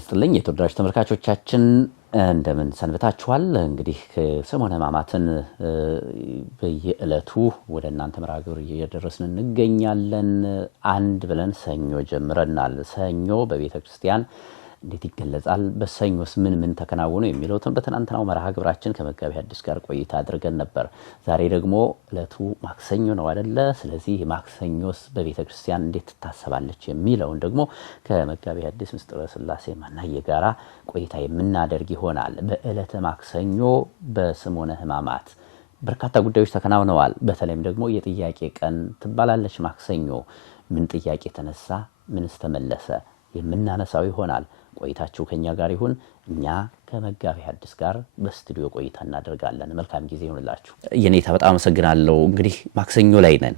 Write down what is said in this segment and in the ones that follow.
ይስጥልኝ የተወዳጅ ተመልካቾቻችን እንደምን ሰንብታችኋል? እንግዲህ ሰሞነ ሕማማትን በየዕለቱ ወደ እናንተ መራግብር እየደረስን እንገኛለን። አንድ ብለን ሰኞ ጀምረናል። ሰኞ በቤተክርስቲያን እንዴት ይገለጻል? በሰኞስ ምን ተከናወኑ የሚሉትን በትናንትናው መርሃ ግብራችን ከመጋቢ ሐዲስ ጋር ቆይታ አድርገን ነበር። ዛሬ ደግሞ ዕለቱ ማክሰኞ ነው አይደለ? ስለዚህ ማክሰኞስ በቤተክርስቲያን እንዴት ትታሰባለች የሚለውን ደግሞ ከመጋቢ ሐዲስ ምስጢረ ሥላሴ ማናየ ጋራ ቆይታ የምናደርግ ይሆናል። በዕለተ ማክሰኞ በሰሞነ ሕማማት በርካታ ጉዳዮች ተከናውነዋል። በተለይም ደግሞ የጥያቄ ቀን ትባላለች ማክሰኞ። ምን ጥያቄ ተነሳ? ምንስ ተመለሰ? የምናነሳው ይሆናል። ቆይታችሁ ከኛ ጋር ይሁን። እኛ ከመጋቢ ሐዲስ ጋር በስቱዲዮ ቆይታ እናደርጋለን። መልካም ጊዜ ይሁንላችሁ። የኔታ በጣም አመሰግናለሁ። እንግዲህ ማክሰኞ ላይ ነን።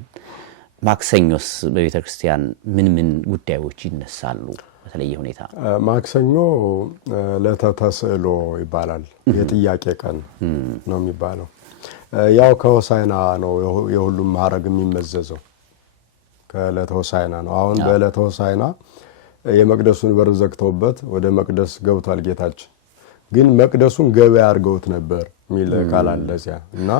ማክሰኞስ በቤተክርስቲያን ምን ጉዳዮች ይነሳሉ? በተለየ ሁኔታ ማክሰኞ ለተተስዕሎ ይባላል። የጥያቄ ቀን ነው የሚባለው። ያው ከሆሳዕና ነው የሁሉም ማዕረግ የሚመዘዘው። ከዕለተ ሆሳዕና ነው። አሁን በዕለተ ሆሳዕና የመቅደሱን በር ዘግተውበት ወደ መቅደስ ገብቷል ጌታችን። ግን መቅደሱን ገበያ አድርገውት ነበር የሚል ቃል አለ እዚያ እና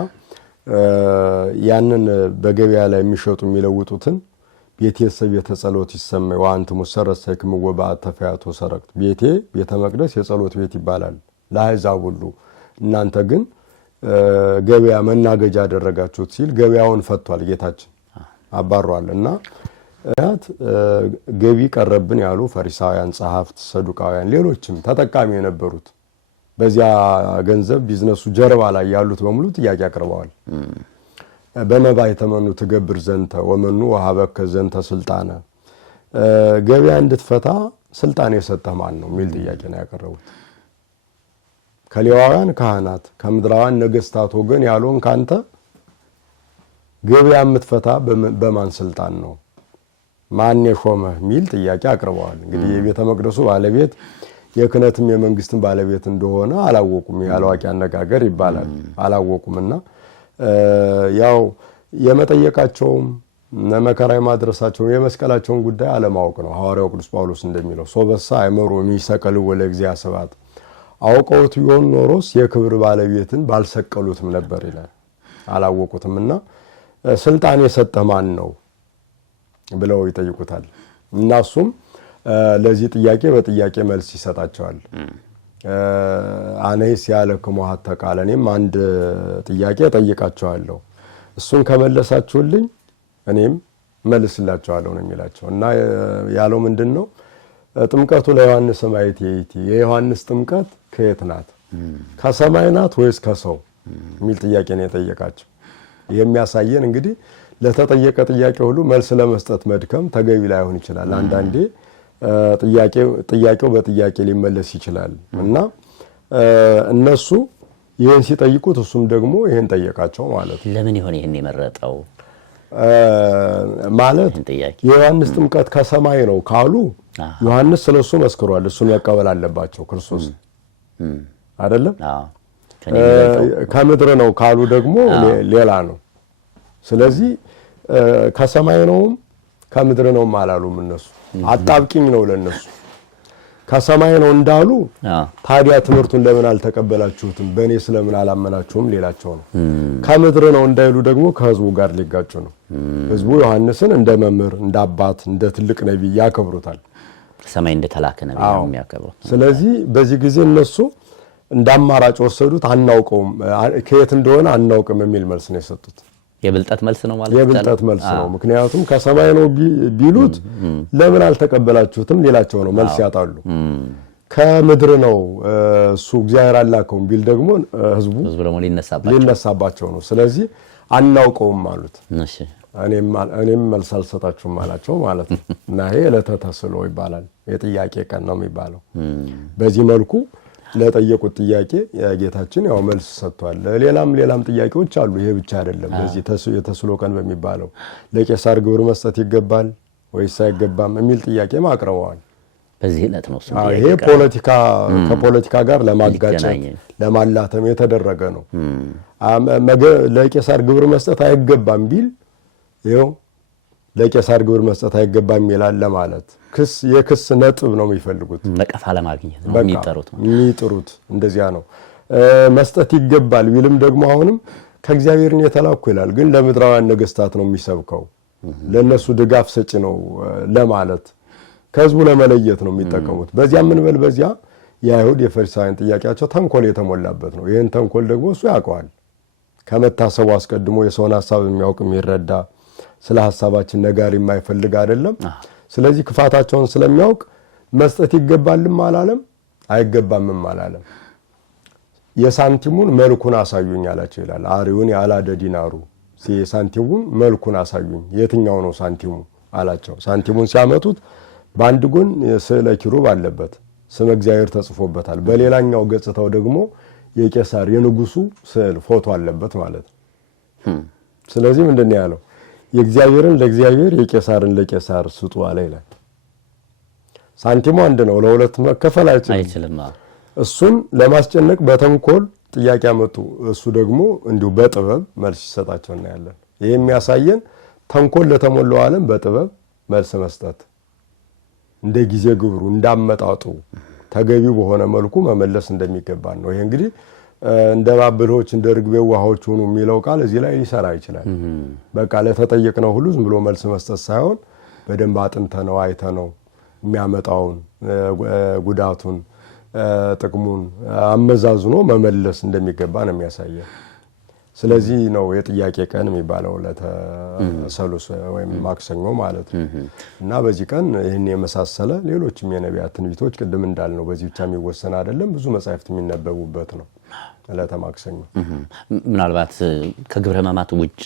ያንን በገበያ ላይ የሚሸጡ የሚለውጡትን ቤቴሰ ቤተ ጸሎት ይሰማይ ወአንትሙ ሰረሰይክሙ ወበአተ ፈያቶ ሰረቅት፣ ቤቴ ቤተ መቅደስ የጸሎት ቤት ይባላል ለአሕዛብ ሁሉ፣ እናንተ ግን ገበያ መናገጃ አደረጋችሁት ሲል ገበያውን ፈቷል ጌታችን፣ አባሯል። እና ገቢ ቀረብን ያሉ ፈሪሳውያን፣ ጸሐፍት፣ ሰዱቃውያን ሌሎችም ተጠቃሚ የነበሩት በዚያ ገንዘብ ቢዝነሱ ጀርባ ላይ ያሉት በሙሉ ጥያቄ አቅርበዋል። በመባ የተመኑ ትገብር ዘንተ ወመኑ ወሀበከ ዘንተ ስልጣነ፣ ገበያ እንድትፈታ ስልጣን የሰጠህ ማን ነው የሚል ጥያቄ ነው ያቀረቡት። ከሌዋውያን ካህናት ከምድራውያን ነገስታት ወገን ያልሆን ካንተ ገበያ የምትፈታ በማን ስልጣን ነው? ማን የሾመህ የሚል ጥያቄ አቅርበዋል። እንግዲህ የቤተ መቅደሱ ባለቤት የክህነትም የመንግስትም ባለቤት እንደሆነ አላወቁም። ያለዋቂ አነጋገር ይባላል። አላወቁምና ያው የመጠየቃቸውም መከራ የማድረሳቸውን የመስቀላቸውን ጉዳይ አለማወቅ ነው። ሐዋርያው ቅዱስ ጳውሎስ እንደሚለው ሶበሳ አይመሩ የሚሰቀል ወለ እግዚአ ስብሐት፣ አውቀውት ቢሆን ኖሮስ የክብር ባለቤትን ባልሰቀሉትም ነበር ይላል። አላወቁትምና ስልጣን የሰጠህ ማን ነው ብለው ይጠይቁታል። እናሱም ለዚህ ጥያቄ በጥያቄ መልስ ይሰጣቸዋል። አነይስ ያለክሙ ሀተ ቃል፣ እኔም አንድ ጥያቄ ጠይቃቸዋለሁ፣ እሱን ከመለሳችሁልኝ እኔም መልስላቸዋለሁ ነው የሚላቸው። እና ያለው ምንድነው? ጥምቀቱ ለዮሐንስ ሰማይት የይቲ፣ የዮሐንስ ጥምቀት ከየት ናት? ከሰማይ ናት ወይስ ከሰው የሚል ጥያቄ ነው የጠየቃቸው። የሚያሳየን እንግዲህ ለተጠየቀ ጥያቄ ሁሉ መልስ ለመስጠት መድከም ተገቢ ላይሆን ይችላል። አንዳንዴ ጥያቄው በጥያቄ ሊመለስ ይችላል እና እነሱ ይሄን ሲጠይቁት እሱም ደግሞ ይሄን ጠየቃቸው ማለት ነው። ለምን ይሆን ይሄን የመረጠው? ማለት የዮሐንስ ጥምቀት ከሰማይ ነው ካሉ ዮሐንስ ስለሱ መስክሯል። እሱን መቀበል አለባቸው ክርስቶስ አይደለም። ከምድር ነው ካሉ ደግሞ ሌላ ነው። ስለዚህ ከሰማይ ነውም ከምድር ነውም አላሉም እነሱ። አጣብቂኝ ነው ለነሱ። ከሰማይ ነው እንዳሉ ታዲያ ትምህርቱን ለምን አልተቀበላችሁትም? በእኔ ስለምን አላመናችሁም ሌላቸው ነው። ከምድር ነው እንዳይሉ ደግሞ ከህዝቡ ጋር ሊጋጩ ነው። ህዝቡ ዮሐንስን እንደ መምህር፣ እንደ አባት፣ እንደ ትልቅ ነቢይ ያከብሩታል። ሰማይ እንደተላከ ነቢይ ነው የሚያከብሩት። ስለዚህ በዚህ ጊዜ እነሱ እንዳማራጭ ወሰዱት። አናውቀውም፣ ከየት እንደሆነ አናውቅም የሚል መልስ ነው የሰጡት። የብልጠት መልስ ነው ማለት ነው። የብልጠት መልስ ነው። ምክንያቱም ከሰማይ ነው ቢሉት ለምን አልተቀበላችሁትም ሌላቸው ነው። መልስ ያጣሉ። ከምድር ነው እሱ እግዚአብሔር አላከውም ቢል ደግሞ ህዝቡ ደግሞ ሊነሳባቸው ነው። ስለዚህ አናውቀውም አሉት። እሺ እኔም መልስ አልሰጣችሁም አላቸው ማለት ነው። እና ይሄ ዕለተ ተስዕሎ ይባላል። የጥያቄ ቀን ነው የሚባለው። በዚህ መልኩ ለጠየቁት ጥያቄ ጌታችን ያው መልስ ሰጥቷል። ሌላም ጥያቄዎች አሉ። ይሄ ብቻ አይደለም። በዚህ የተስዕሎ ቀን በሚባለው ለቄሳር ግብር መስጠት ይገባል ወይስ አይገባም የሚል ጥያቄም አቅርበዋል። በዚህ ዕለት ነው። ይሄ ከፖለቲካ ጋር ለማጋጨት ለማላተም የተደረገ ነው። ለቄሳር ግብር መስጠት አይገባም ቢል ይኸው ለቄሳር ግብር መስጠት አይገባም ይላል ለማለት የክስ ነጥብ ነው የሚፈልጉት። ነቀፋ ለማግኘት ነው የሚጥሩት። እንደዚያ ነው። መስጠት ይገባል ቢልም ደግሞ አሁንም ከእግዚአብሔርን የተላኩ ይላል። ግን ለምድራውያን ነገስታት ነው የሚሰብከው። ለነሱ ድጋፍ ሰጪ ነው ለማለት ከህዝቡ ለመለየት ነው የሚጠቀሙት። በዚያ ምን በል በዚያ የአይሁድ የፈሪሳውያን ጥያቄያቸው ተንኮል የተሞላበት ነው። ይህን ተንኮል ደግሞ እሱ ያውቀዋል። ከመታሰቡ አስቀድሞ የሰውን ሐሳብ የሚያውቅ የሚረዳ፣ ስለ ሐሳባችን ነጋሪ የማይፈልግ አይደለም። ስለዚህ ክፋታቸውን ስለሚያውቅ መስጠት ይገባልም አላለም፣ አይገባምም አላለም። የሳንቲሙን መልኩን አሳዩኝ አላቸው ይላል። አሪውን ያላደ ዲናሩ የሳንቲሙን መልኩን አሳዩኝ፣ የትኛው ነው ሳንቲሙ አላቸው። ሳንቲሙን ሲያመጡት በአንድ ጎን ስዕለ ኪሩብ አለበት፣ ስመ እግዚአብሔር ተጽፎበታል። በሌላኛው ገጽታው ደግሞ የቄሳር የንጉሱ ስዕል ፎቶ አለበት ማለት ነው። ስለዚህ ምንድነው ያለው? የእግዚአብሔርን ለእግዚአብሔር የቄሳርን ለቄሳር ስጡ አለ ይላል። ሳንቲሙ አንድ ነው፣ ለሁለት መከፈል አይችልም። እሱን ለማስጨነቅ በተንኮል ጥያቄ አመጡ። እሱ ደግሞ እንዲሁ በጥበብ መልስ ይሰጣቸው እናያለን። ይሄ የሚያሳየን ተንኮል ለተሞላው ዓለም በጥበብ መልስ መስጠት፣ እንደ ጊዜ ግብሩ እንዳመጣጡ ተገቢ በሆነ መልኩ መመለስ እንደሚገባ ነው። ይሄ እንግዲህ እንደ ባብሎች እንደ ርግቤ ውሃዎች ሆኑ የሚለው ቃል እዚህ ላይ ሊሰራ ይችላል። በቃ ለተጠየቅነው ሁሉ ዝም ብሎ መልስ መስጠት ሳይሆን በደንብ አጥንተነው አይተነው የሚያመጣውን ጉዳቱን ጥቅሙን አመዛዝኖ መመለስ እንደሚገባ ነው የሚያሳየው። ስለዚህ ነው የጥያቄ ቀን የሚባለው ለተሰሉስ ወይም ማክሰኞ ማለት ነው። እና በዚህ ቀን ይህን የመሳሰለ ሌሎችም የነቢያት ትንቢቶች ቅድም እንዳልነው በዚህ ብቻ የሚወሰን አይደለም፣ ብዙ መጻሕፍት የሚነበቡበት ነው ዕለተ ማክሰኞ። ምናልባት ከግብረ ሕማማት ውጭ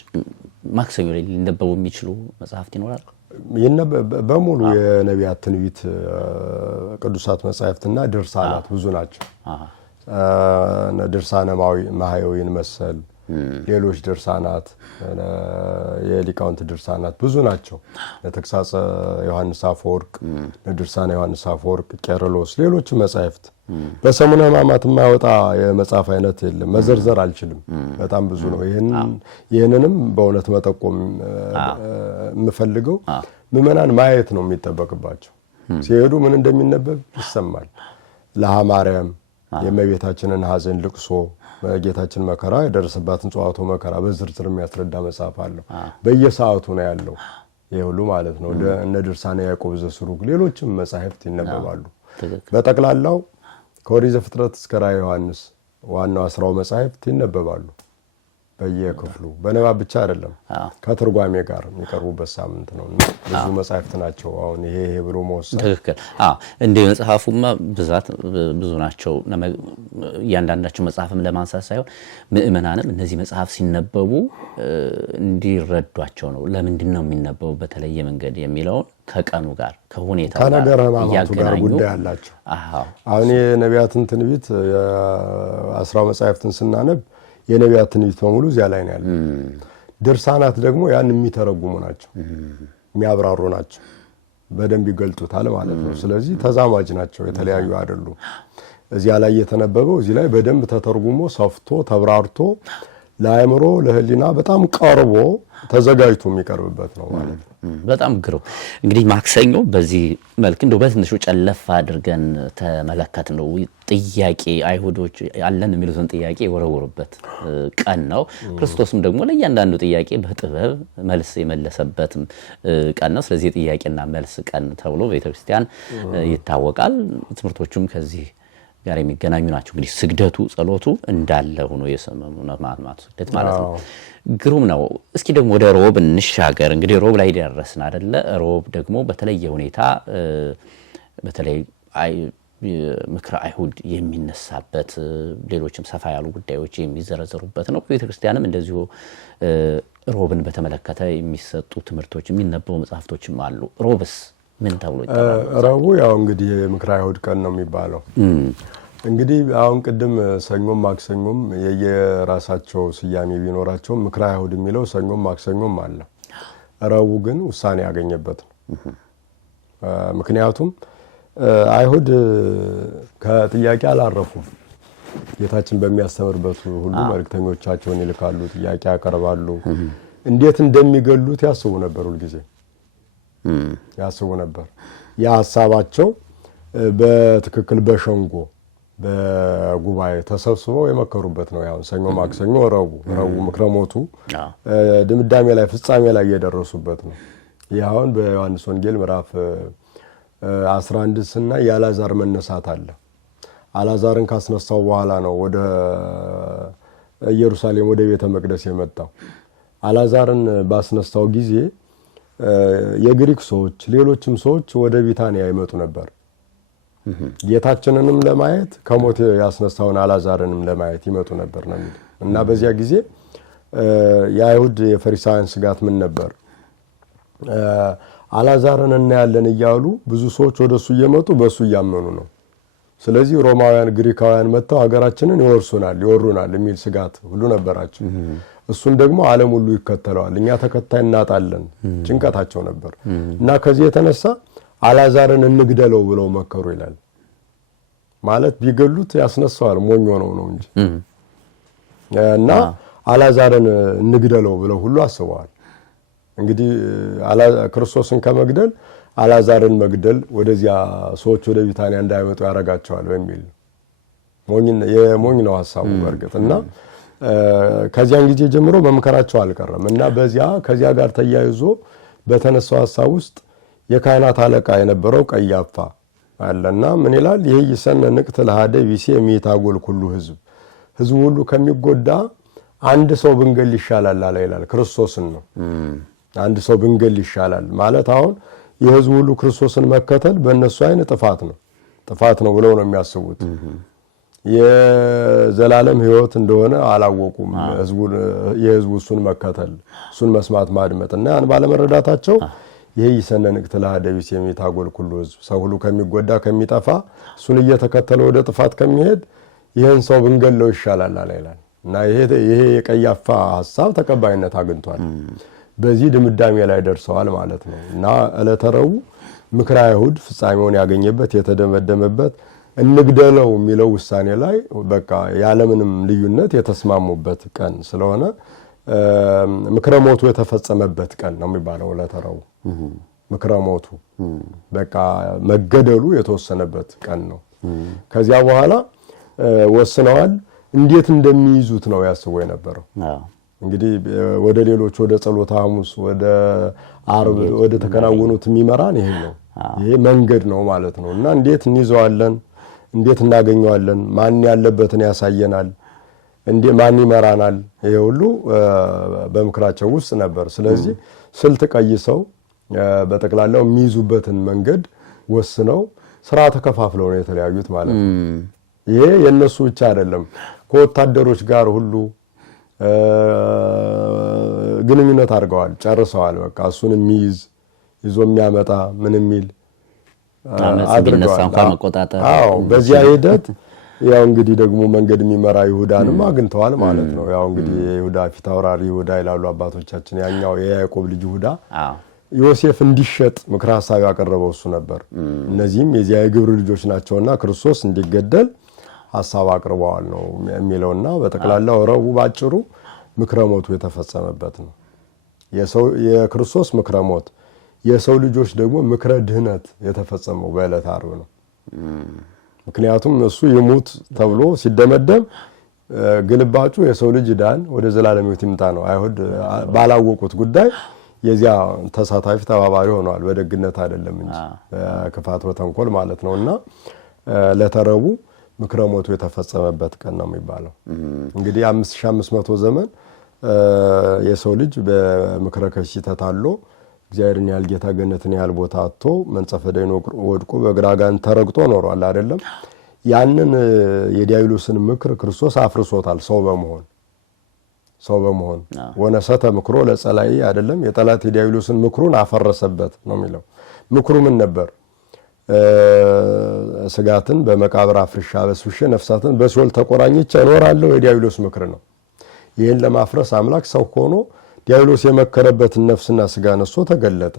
ማክሰኞ ላይ ሊነበቡ የሚችሉ መጽሐፍት ይኖራል? በሙሉ የነቢያት ትንቢት ቅዱሳት መጻሕፍትና ድርሳናት ብዙ ናቸው። ድርሳነ ማህየዊን መሰል ሌሎች ድርሳናት የሊቃውንት ድርሳናት ብዙ ናቸው። ለተግሳጸ ዮሐንስ አፈወርቅ፣ ለድርሳነ ዮሐንስ አፈወርቅ፣ ቄርሎስ፣ ሌሎች መጻሕፍት በሰሙነ ሕማማት የማይወጣ የመጽሐፍ አይነት የለም። መዘርዘር አልችልም፣ በጣም ብዙ ነው። ይህንንም በእውነት መጠቆም የምፈልገው ምዕመናን ማየት ነው የሚጠበቅባቸው። ሲሄዱ ምን እንደሚነበብ ይሰማል። ለሃ ማርያም የእመቤታችንን ሐዘን ልቅሶ፣ ጌታችን መከራ የደረሰባትን ጽዋቶ መከራ በዝርዝር የሚያስረዳ መጽሐፍ አለው። በየሰዓቱ ነው ያለው ይሄ ሁሉ ማለት ነው። እነ ድርሳነ ያዕቆብ ዘስሩግ ሌሎችም መጻሕፍት ይነበባሉ። በጠቅላላው ከኦሪት ዘፍጥረት እስከ ራዕየ ዮሐንስ ዋናው 10 መጻሕፍት ይነበባሉ በየክፍሉ። በንባብ ብቻ አይደለም ከትርጓሜ ጋር የሚቀርቡበት ሳምንት ነው። ብዙ መጻሕፍት ናቸው። አሁን ይሄ ብሎ መወሰን ትክክል። እንደ መጽሐፉማ ብዛት ብዙ ናቸው። እያንዳንዳቸው መጽሐፍም ለማንሳት ሳይሆን ምእመናንም እነዚህ መጽሐፍ ሲነበቡ እንዲረዷቸው ነው። ለምንድን ነው የሚነበቡ በተለየ መንገድ የሚለውን ከቀኑ ጋር ከሁኔታው ጋር ከነገረ ሕማማቱ ጋር ጉዳይ አላቸው። አሁን የነቢያትን ትንቢት የ10 መጻሕፍትን ስናነብ የነቢያት ትንቢት በሙሉ እዚያ ላይ ነው ያለው። ድርሳናት ደግሞ ያን የሚተረጉሙ ናቸው፣ የሚያብራሩ ናቸው፣ በደንብ ይገልጡታል ማለት ነው። ስለዚህ ተዛማጅ ናቸው፣ የተለያዩ አይደሉም። እዚያ ላይ የተነበበው እዚህ ላይ በደንብ ተተርጉሞ ሰፍቶ ተብራርቶ ለአእምሮ ለሕሊና በጣም ቀርቦ ተዘጋጅቶ የሚቀርብበት ነው ማለት ነው። በጣም ግሩም። እንግዲህ ማክሰኞ በዚህ መልክ እንደው በትንሹ ጨለፍ አድርገን ተመለከት ነው። ጥያቄ አይሁዶች ያለን የሚሉትን ጥያቄ የወረወሩበት ቀን ነው። ክርስቶስም ደግሞ ለእያንዳንዱ ጥያቄ በጥበብ መልስ የመለሰበት ቀን ነው። ስለዚህ የጥያቄና መልስ ቀን ተብሎ ቤተክርስቲያን ይታወቃል። ትምህርቶቹም ከዚህ ጋር የሚገናኙ ናቸው። እንግዲህ ስግደቱ ጸሎቱ እንዳለ ሆኖ የሰሙነ ሕማማት ስግደት ማለት ነው። ግሩም ነው። እስኪ ደግሞ ወደ ሮብ እንሻገር። እንግዲህ ሮብ ላይ ደረስን አይደለ? ሮብ ደግሞ በተለየ ሁኔታ በተለይ ምክረ አይሁድ የሚነሳበት ሌሎችም ሰፋ ያሉ ጉዳዮች የሚዘረዘሩበት ነው። ቤተክርስቲያንም እንደዚሁ ሮብን በተመለከተ የሚሰጡ ትምህርቶች የሚነበቡ መጽሐፍቶችም አሉ። ሮብስ ምን ተብሎ ይጠራል? ረቡዕ ያው እንግዲህ ምክረ አይሁድ ቀን ነው የሚባለው። እንግዲህ አሁን ቅድም ሰኞም ማክሰኞም የየራሳቸው ስያሜ ቢኖራቸውም ምክረ አይሁድ የሚለው ሰኞም ማክሰኞም አለ። ረቡዕ ግን ውሳኔ ያገኘበት ነው። ምክንያቱም አይሁድ ከጥያቄ አላረፉም። ጌታችን በሚያስተምርበት ሁሉ መልእክተኞቻቸውን ይልካሉ፣ ጥያቄ ያቀርባሉ። እንዴት እንደሚገሉት ያስቡ ነበር ሁልጊዜ። ያስቡ ነበር። ያ ሐሳባቸው በትክክል በሸንጎ በጉባኤ ተሰብስበው የመከሩበት ነው። ያው ሰኞ፣ ማክሰኞ፣ ረቡዕ ምክረ ሞቱ ድምዳሜ ላይ ፍጻሜ ላይ የደረሱበት ነው። ያውን በዮሐንስ ወንጌል ምዕራፍ 11 ስናይ የአልዓዛር መነሳት አለ። አልዓዛርን ካስነሳው በኋላ ነው ወደ ኢየሩሳሌም ወደ ቤተ መቅደስ የመጣው። አልዓዛርን ባስነሳው ጊዜ የግሪክ ሰዎች ሌሎችም ሰዎች ወደ ቢታንያ ይመጡ ነበር። ጌታችንንም ለማየት ከሞት ያስነሳውን አልዓዛርንም ለማየት ይመጡ ነበር ነው የሚል እና በዚያ ጊዜ የአይሁድ የፈሪሳውያን ስጋት ምን ነበር? አልዓዛርን እናያለን እያሉ ብዙ ሰዎች ወደሱ እየመጡ በሱ እያመኑ ነው። ስለዚህ ሮማውያን፣ ግሪካውያን መጥተው ሀገራችንን ይወሩናል የሚል ስጋት ሁሉ ነበራቸው። እሱን ደግሞ ዓለም ሁሉ ይከተለዋል፣ እኛ ተከታይ እናጣለን ጭንቀታቸው ነበር እና ከዚህ የተነሳ አልዓዛርን እንግደለው ብለው መከሩ ይላል። ማለት ቢገሉት ያስነሳዋል ሞኝ ሆነው ነው እንጂ እና አልዓዛርን እንግደለው ብለው ሁሉ አስበዋል። እንግዲህ ክርስቶስን ከመግደል አልዓዛርን መግደል ወደዚያ ሰዎች ወደ ቢታንያ እንዳይመጡ ያረጋቸዋል በሚል የሞኝ ነው ሐሳቡ በርግጥ እና ከዚያን ጊዜ ጀምሮ መምከራቸው አልቀረም እና ከዚያ ጋር ተያይዞ በተነሳው ሐሳብ ውስጥ የካህናት አለቃ የነበረው ቀያፋ አለና ምን ይላል? ይሄ ይሰነ ንቅት ለሃደ ቢሴ የሚታጎል ሁሉ ህዝብ ሁሉ ከሚጎዳ አንድ ሰው ብንገል ይሻላል አለ ይላል። ክርስቶስን ነው አንድ ሰው ብንገል ይሻላል ማለት አሁን የህዝብ ሁሉ ክርስቶስን መከተል በእነሱ አይን ጥፋት ነው ብለው ነው የሚያስቡት። የዘላለም ህይወት እንደሆነ አላወቁም። የህዝቡ እሱን መከተል እሱን መስማት ማድመጥና ያን ባለመረዳታቸው ይሄ ይሰነንቅ ተላሃደ ቢስ የሚታጎል ሁሉ ህዝብ ሰው ሁሉ ከሚጎዳ ከሚጠፋ እሱን እየተከተለ ወደ ጥፋት ከሚሄድ ይሄን ሰው ብንገለው ይሻላል አለ ይላል እና ይሄ የቀያፋ ሐሳብ ተቀባይነት አግኝቷል። በዚህ ድምዳሜ ላይ ደርሰዋል ማለት ነው እና ዕለተ ረቡዕ ምክረ አይሁድ ፍጻሜውን ያገኘበት የተደመደመበት እንግደለው የሚለው ውሳኔ ላይ በቃ ያለምንም ልዩነት የተስማሙበት ቀን ስለሆነ ምክረ ሞቱ የተፈጸመበት ቀን ነው የሚባለው። ዕለተ ረቡዕ ምክረ ሞቱ በቃ መገደሉ የተወሰነበት ቀን ነው። ከዚያ በኋላ ወስነዋል። እንዴት እንደሚይዙት ነው ያስቡ የነበረው። እንግዲህ ወደ ሌሎች ወደ ጸሎተ ሐሙስ ወደ ዓርብ ወደ ተከናወኑት የሚመራን ይሄ ነው። ይሄ መንገድ ነው ማለት ነው እና እንዴት እንይዘዋለን? እንዴት እናገኘዋለን? ማን ያለበትን ያሳየናል? ማን ይመራናል? ይሄ ሁሉ በምክራቸው ውስጥ ነበር። ስለዚህ ስልት ቀይሰው በጠቅላላው የሚይዙበትን መንገድ ወስነው ስራ ተከፋፍለው ነው የተለያዩት ማለት ነው። ይሄ የነሱ ብቻ አይደለም። ከወታደሮች ጋር ሁሉ ግንኙነት አድርገዋል፣ ጨርሰዋል። በቃ እሱን የሚይዝ ይዞ የሚያመጣ ምን የሚል አድርገዋል። አዎ በዚያ ሂደት ያው እንግዲህ ደግሞ መንገድ የሚመራ ይሁዳንም አግኝተዋል ማለት ነው። ያው እንግዲህ የይሁዳ ፊት አውራሪ ይሁዳ ይላሉ አባቶቻችን። ያኛው የያዕቆብ ልጅ ይሁዳ ዮሴፍ እንዲሸጥ ምክረ ሐሳብ ያቀረበው እሱ ነበር። እነዚህም የዚያ የግብር ልጆች ናቸውና ክርስቶስ እንዲገደል ሐሳብ አቅርበዋል ነው የሚለውና በጠቅላላው ረቡዕ ባጭሩ ምክረ ሞቱ የተፈጸመበት ነው። የክርስቶስ ምክረ ሞት የሰው ልጆች ደግሞ ምክረ ድህነት የተፈጸመው በዕለተ ዓርብ ነው። ምክንያቱም እሱ ይሙት ተብሎ ሲደመደም ግልባጩ የሰው ልጅ ዳን ወደ ዘላለም ሕይወት ይምጣ ነው። አይሁድ ባላወቁት ጉዳይ የዚያ ተሳታፊ ተባባሪ ሆነዋል። በደግነት አይደለም እንጂ በክፋት በተንኮል ማለት ነውና ዕለተ ረቡዕ ምክረ ሞቱ የተፈጸመበት ቀን ነው የሚባለው። እንግዲህ 5500 ዘመን የሰው ልጅ በምክረ ከሺ ተታሎ እግዚአብሔርን ያህል ጌታ ገነትን ያህል ቦታ አጥቶ መንጸፈ ደይን ወድቆ በግራጋን ተረግጦ ኖሯል አይደለም። ያንን የዲያብሎስን ምክር ክርስቶስ አፍርሶታል ሰው በመሆን ወነሰተ ምክሮ ለጸላይ አይደለም። የጠላት የዲያብሎስን ምክሩን አፈረሰበት ነው የሚለው። ምክሩ ምን ነበር? ስጋትን በመቃብር አፍርሻ በስብሼ ነፍሳትን በሲኦል ተቆራኝቼ እኖራለሁ የዲያብሎስ ምክር ነው። ይህን ለማፍረስ አምላክ ሰው ሆኖ ዲያብሎስ የመከረበትን ነፍስና ስጋ ነስቶ ተገለጠ።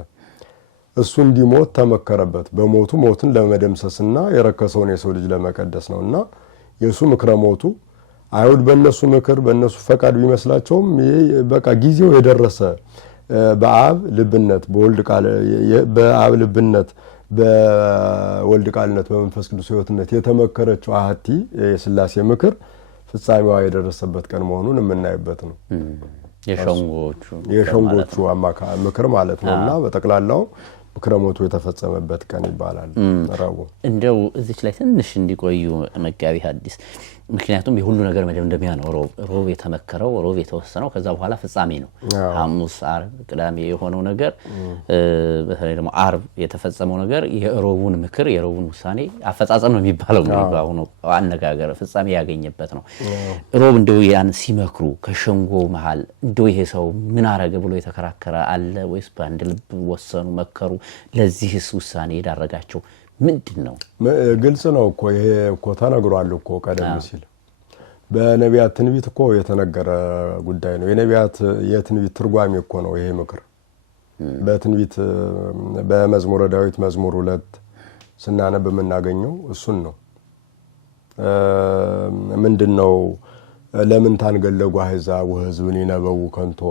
እሱ እንዲሞት ተመከረበት። በሞቱ ሞትን ለመደምሰስና የረከሰውን የሰው ልጅ ለመቀደስ ነውና የሱ ምክረ ሞቱ አይሁድ በእነሱ ምክር በእነሱ ፈቃድ ቢመስላቸውም በቃ ጊዜው የደረሰ በአብ ልብነት በአብ ልብነት በወልድ ቃልነት በመንፈስ ቅዱስ ሕይወትነት የተመከረችው አሐቲ የሥላሴ ምክር ፍጻሜዋ የደረሰበት ቀን መሆኑን የምናይበት ነው። የሸንጎቹ ምክር ማለት ነውና በጠቅላላው ምክረ ሞቱ የተፈጸመበት ቀን ይባላል ረቡዕ። እንደው እዚች ላይ ትንሽ እንዲቆዩ መጋቢ ሐዲስ ምክንያቱም የሁሉ ነገር መደምደሚያ ነው ሮብ የተመከረው ሮብ የተወሰነው ከዛ በኋላ ፍጻሜ ነው። ሐሙስ ዓርብ ቅዳሜ የሆነው ነገር በተለይ ደግሞ ዓርብ የተፈጸመው ነገር የሮቡን ምክር የሮቡን ውሳኔ አፈጻጸም ነው የሚባለው እንግዲህ ባሁኑ አነጋገር ፍጻሜ ያገኘበት ነው። ሮብ እንደው ያን ሲመክሩ ከሸንጎ መሃል እንደው ይሄ ሰው ምን አረገ ብሎ የተከራከረ አለ ወይስ በአንድ ልብ ወሰኑ መከሩ? ለዚህስ ውሳኔ የዳረጋቸው ምንድን ነው? ግልጽ ነው እኮ ይሄ እኮ ተነግሯል እኮ ቀደም ሲል በነቢያት ትንቢት እኮ የተነገረ ጉዳይ ነው። የነቢያት የትንቢት ትርጓሜ እኮ ነው ይሄ ምክር። በትንቢት በመዝሙረ ዳዊት መዝሙር 2 ስናነብ የምናገኘው እሱን ነው። ምንድነው? ለምን ታንገለጉ አሕዛብ ወሕዝብን ይነበቡ ከንቶ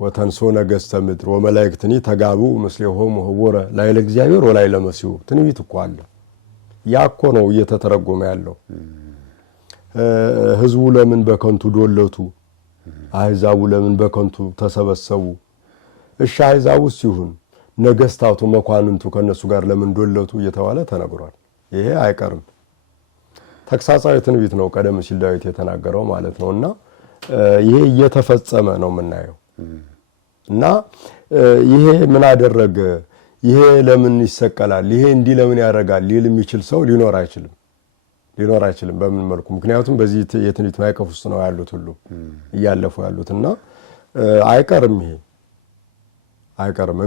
ወተንሶ ነገሥተ ምድር ወመላእክትኒ ተጋቡ ምስሌሆሙ ህቡረ ላዕለ እግዚአብሔር ወላዕለ መሲሑ። ትንቢት እኮ አለ። ያ እኮ ነው እየተተረጎመ ያለው። ህዝቡ ለምን በከንቱ ዶለቱ፣ አሕዛቡ ለምን በከንቱ ተሰበሰቡ። እሺ አሕዛቡስ ይሁን ነገሥታቱ መኳንንቱ ከነሱ ጋር ለምን ዶለቱ እየተባለ ተነግሯል። ይሄ አይቀርም። ተግሳጻዊ ትንቢት ነው ቀደም ሲል ዳዊት የተናገረው ማለት ነውና ይሄ እየተፈጸመ ነው የምናየው። እና ይሄ ምን አደረገ፣ ይሄ ለምን ይሰቀላል፣ ይሄ እንዲህ ለምን ያደርጋል ሊል የሚችል ሰው ሊኖር አይችልም። በምን መልኩ? ምክንያቱም በዚህ የትንቢት ማዕቀፍ ውስጥ ነው ያሉት ሁሉ እያለፉ ያሉትና አይቀርም። ይሄ አይቀርም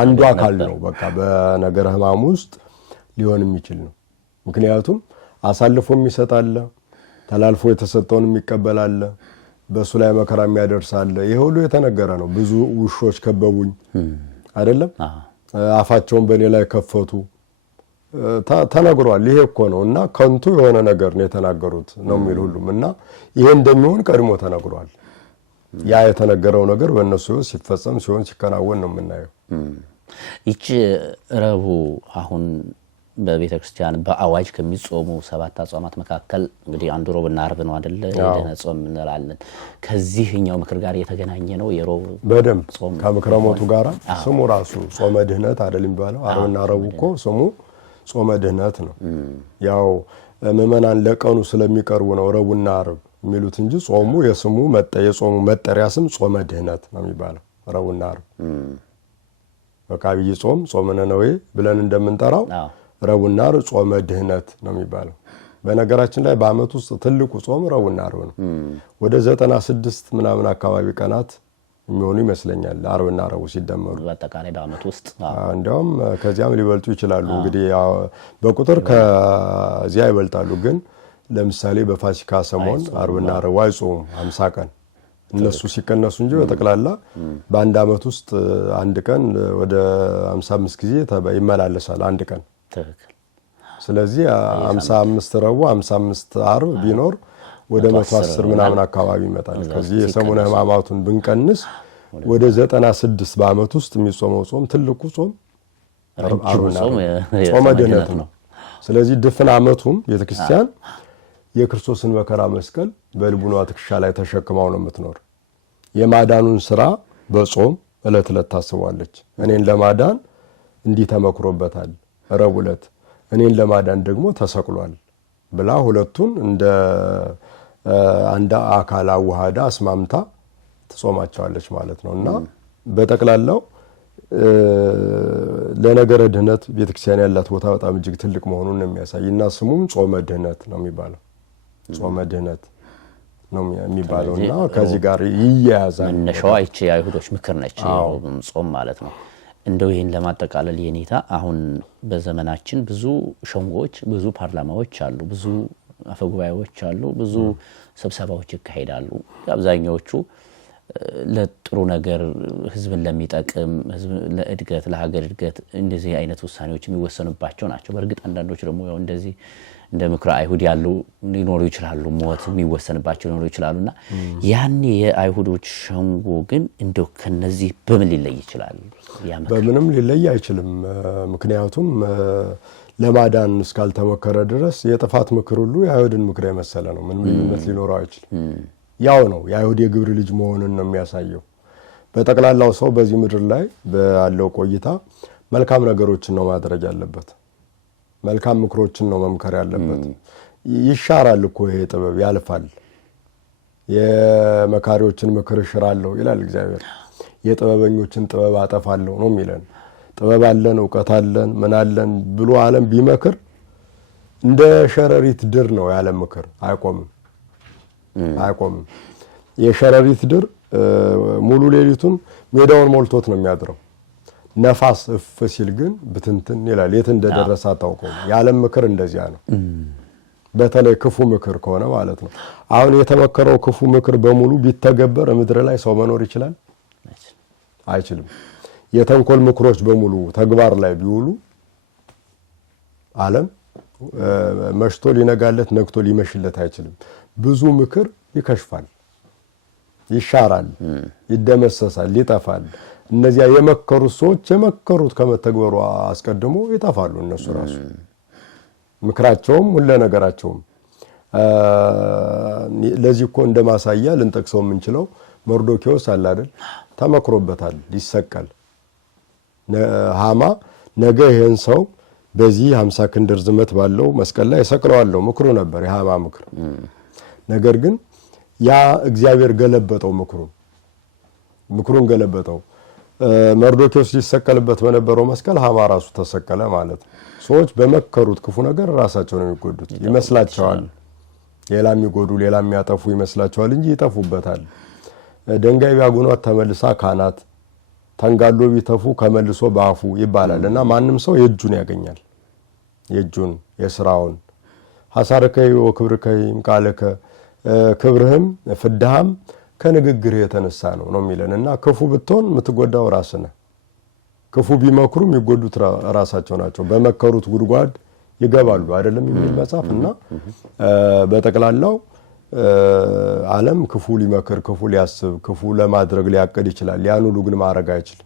አንዱ አካል ነው በቃ በነገረ ሕማም ውስጥ ሊሆን የሚችል ነው። ምክንያቱም አሳልፎ የሚሰጣል፣ ተላልፎ የተሰጠውን የሚቀበላል፣ በሱ ላይ መከራ የሚያደርሳል። ይሄ ሁሉ የተነገረ ነው። ብዙ ውሾች ከበቡኝ አይደለም፣ አፋቸውን በእኔ ላይ ከፈቱ ተነግሯል። ይሄ እኮ ነው እና ከንቱ የሆነ ነገር ነው የተናገሩት ነው የሚል ሁሉም እና ይሄ እንደሚሆን ቀድሞ ተነግሯል። ያ የተነገረው ነገር በእነሱ ሲፈጸም ሲከናወን ነው የምናየው። ይቺ ረቡዕ አሁን በቤተ ክርስቲያን በአዋጅ ከሚጾሙ 7 አጽዋማት መካከል እንግዲህ አንዱ ሮብና ዓርብ ነው አይደለ? የድኅነት ጾም እንላለን። ከዚህኛው ምክር ጋር የተገናኘ ነው የሮብ በደንብ ከምክረ ሞቱ ጋር ስሙ ራሱ ጾመ ድኅነት አይደል የሚባለው? ዓርብና ረቡዕ እኮ ስሙ ጾመ ድኅነት ነው። ያው ምዕመናን ለቀኑ ስለሚቀርቡ ነው ረቡዕና ዓርብ የሚሉት እንጂ ጾሙ የጾሙ መጠሪያ ስም ጾመ ድኅነት ነው የሚባለው። ረቡዕና ዓርብ በቃ ዐቢይ ጾም ጾመ ነነዌ ብለን እንደምንጠራው ረቡዕና ዓርብ ጾመ ድኅነት ነው የሚባለው። በነገራችን ላይ በዓመት ውስጥ ትልቁ ጾም ረቡዕና ዓርብ ነው። ወደ 96 ምናምን አካባቢ ቀናት የሚሆኑ ይመስለኛል ዓርብና ረቡዕ ሲደመሩ በአጠቃላይ በዓመት ውስጥ እንዲያውም ከዚያም ሊበልጡ ይችላሉ። እንግዲህ በቁጥር ከዚያ ይበልጣሉ። ግን ለምሳሌ በፋሲካ ሰሞን ዓርብና ረቡዕ አይጾሙም 50 ቀን እነሱ ሲቀነሱ እንጂ በጠቅላላ በአንድ ዓመት ውስጥ አንድ ቀን ወደ 55 ጊዜ ይመላለሳል አንድ ቀን። ስለዚህ 55 ረቡዕ 55 ዓርብ ቢኖር ወደ 110 ምናምን አካባቢ ይመጣል። ከዚህ የሰሙነ ሕማማቱን ብንቀንስ ወደ 96 በዓመት ውስጥ የሚጾመው ጾም ትልቁ ጾም ጾመ ድኅነት ነው። ስለዚህ ድፍን ዓመቱም ቤተክርስቲያን የክርስቶስን መከራ መስቀል በልቡኗ ትከሻ ላይ ተሸክማው ነው የምትኖር። የማዳኑን ስራ በጾም ዕለት ዕለት ታስቧለች። እኔን ለማዳን እንዲህ ተመክሮበታል፣ ረቡዕ ዕለት እኔን ለማዳን ደግሞ ተሰቅሏል ብላ ሁለቱን እንደ አንድ አካል አዋሃዳ አስማምታ ትጾማቸዋለች ማለት ነው። እና በጠቅላላው ለነገረ ድኅነት ቤተክርስቲያን ያላት ቦታ በጣም እጅግ ትልቅ መሆኑን የሚያሳይ እና ስሙም ጾመ ድኅነት ነው የሚባለው። ጾመ ድኅነት ነው የሚባለው እና ከዚህ ጋር ይያያዛል። መነሻዋ ይቺ የአይሁዶች ምክር ነች ጾም ማለት ነው። እንደው ይህን ለማጠቃለል የኔታ አሁን በዘመናችን ብዙ ሸንጎዎች፣ ብዙ ፓርላማዎች አሉ፣ ብዙ አፈጉባኤዎች አሉ፣ ብዙ ስብሰባዎች ይካሄዳሉ። አብዛኛዎቹ ለጥሩ ነገር ህዝብን ለሚጠቅም ህዝብ ለእድገት ለሀገር እድገት እንደዚህ አይነት ውሳኔዎች የሚወሰኑባቸው ናቸው። በእርግጥ አንዳንዶች ደግሞ ያው እንደዚህ እንደ ምክረ አይሁድ ያሉ ሊኖሩ ይችላሉ፣ ሞት የሚወሰንባቸው ሊኖሩ ይችላሉና ያኔ የአይሁዶች ሸንጎ ግን እንደው ከነዚህ በምን ሊለይ ይችላል? በምንም ሊለይ አይችልም። ምክንያቱም ለማዳን እስካልተመከረ ድረስ የጥፋት ምክር ሁሉ የአይሁድን ምክር የመሰለ ነው። ምንም ልዩነት ሊኖረው አይችልም። ያው ነው የአይሁድ የግብር ልጅ መሆኑን ነው የሚያሳየው። በጠቅላላው ሰው በዚህ ምድር ላይ ባለው ቆይታ መልካም ነገሮችን ነው ማድረግ ያለበት፣ መልካም ምክሮችን ነው መምከር ያለበት። ይሻራል እኮ ይሄ ጥበብ ያልፋል። የመካሪዎችን ምክር እሽራለሁ ይላል እግዚአብሔር። የጥበበኞችን ጥበብ አጠፋለሁ ነው የሚለን። ጥበብ አለን ዕውቀት አለን ምን አለን ብሎ ዓለም ቢመክር እንደ ሸረሪት ድር ነው ያለ ምክር አይቆምም። የሸረሪት ድር ሙሉ ሌሊቱን ሜዳውን ሞልቶት ነው የሚያድረው። ነፋስ እፍ ሲል ግን ብትንትን ይላል። የት እንደደረሰ አታውቀውም። የዓለም ምክር እንደዚያ ነው። በተለይ ክፉ ምክር ከሆነ ማለት ነው። አሁን የተመከረው ክፉ ምክር በሙሉ ቢተገበር ምድር ላይ ሰው መኖር ይችላል? አይችልም። የተንኮል ምክሮች በሙሉ ተግባር ላይ ቢውሉ ዓለም መሽቶ ሊነጋለት ነግቶ ሊመሽለት አይችልም። ብዙ ምክር ይከሽፋል፣ ይሻራል፣ ይደመሰሳል፣ ይጠፋል። እነዚያ የመከሩት ሰዎች የመከሩት ከመተግበሩ አስቀድሞ ይጠፋሉ። እነሱ ራሱ ምክራቸውም ሁሉ ነገራቸውም። ለዚህ እኮ እንደማሳያ ልንጠቅሰው የምንችለው መርዶክዮስ አለ አይደል? ተመክሮበታል ሊሰቀል። ሃማ ነገ ይሄን ሰው በዚህ 50 ክንድ ርዝመት ባለው መስቀል ላይ ሰቅለዋለሁ ምክሩ ነበር፣ የሃማ ምክር። ነገር ግን ያ እግዚአብሔር ገለበጠው፣ ምክሩን ገለበጠው። መርዶክዮስ ሊሰቀልበት በነበረው መስቀል ሃማ ራሱ ተሰቀለ ማለት ነው። ሰዎች በመከሩት ክፉ ነገር ራሳቸው ነው የሚጎዱት ይመስላቸዋል። ሌላ የሚጎዱ ሌላ የሚያጠፉ ይመስላቸዋል እንጂ ይጠፉበታል። ድንጋይ ቢያጎኗት ተመልሳ ካናት፣ ተንጋሎ ቢተፉ ከመልሶ በአፉ ይባላል እና ማንም ሰው የእጁን ያገኛል። የእጁን የስራውን ሐሳርከይ ወክብርከይ ቃለከ ክብርህም ፍዳህም ከንግግርህ የተነሳ ነው የሚለንና ክፉ ብትሆን የምትጎዳው ራስህ ነህ። ክፉ ቢመክሩ የሚጎዱት ራሳቸው ናቸው። በመከሩት ጉድጓድ ይገባሉ አይደለም የሚል መጽሐፍና በጠቅላላው ዓለም ክፉ ሊመክር ክፉ ሊያስብ ክፉ ለማድረግ ሊያቅድ ይችላል። ያን ሁሉ ግን ማድረግ አይችልም።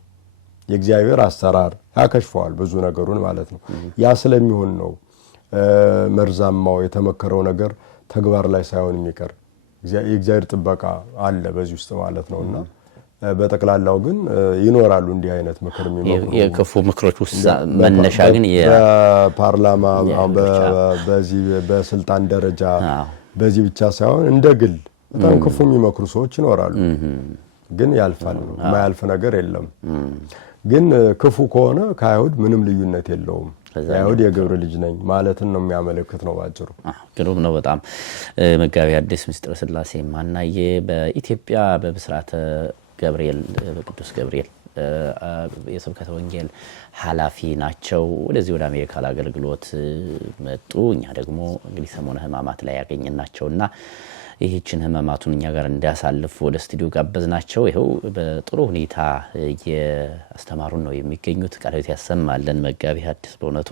የእግዚአብሔር አሰራር ያከሽፈዋል ብዙ ነገሩን ማለት ነው። ያ ስለሚሆን ነው መርዛማው የተመከረው ነገር ተግባር ላይ ሳይሆን የሚቀር የእግዚአብሔር ጥበቃ አለ በዚህ ውስጥ ማለት ነውና በጠቅላላው ግን ይኖራሉ እንዲህ አይነት ምክር የሚመክሩ የክፉ ምክሮች ውስጥ መነሻ ግን በፓርላማ በዚህ በስልጣን ደረጃ በዚህ ብቻ ሳይሆን እንደ ግል በጣም ክፉ የሚመክሩ ሰዎች ይኖራሉ። ግን ያልፋል፣ የማያልፍ ነገር የለም። ግን ክፉ ከሆነ ከአይሁድ ምንም ልዩነት የለውም። አይሁድ የግብር ልጅ ነኝ ማለትን ነው የሚያመለክት ነው ባጭሩ። ግሩም ነው በጣም። መጋቢ ሐዲስ ምስጢረ ሥላሴ ማናየ በኢትዮጵያ በብስራተ ገብርኤል በቅዱስ ገብርኤል የስብከተ ወንጌል ኃላፊ ናቸው። ወደዚህ ወደ አሜሪካ አገልግሎት መጡ። እኛ ደግሞ እንግዲህ ሰሞነ ሕማማት ላይ ያገኘናቸውና ይህችን ሕማማቱን እኛ ጋር እንዲያሳልፉ ወደ ስቱዲዮ ጋበዝናቸው። ይሄው በጥሩ ሁኔታ ያስተማሩን ነው የሚገኙት። ቃል ያሰማልን መጋቢ ሐዲስ በእውነቱ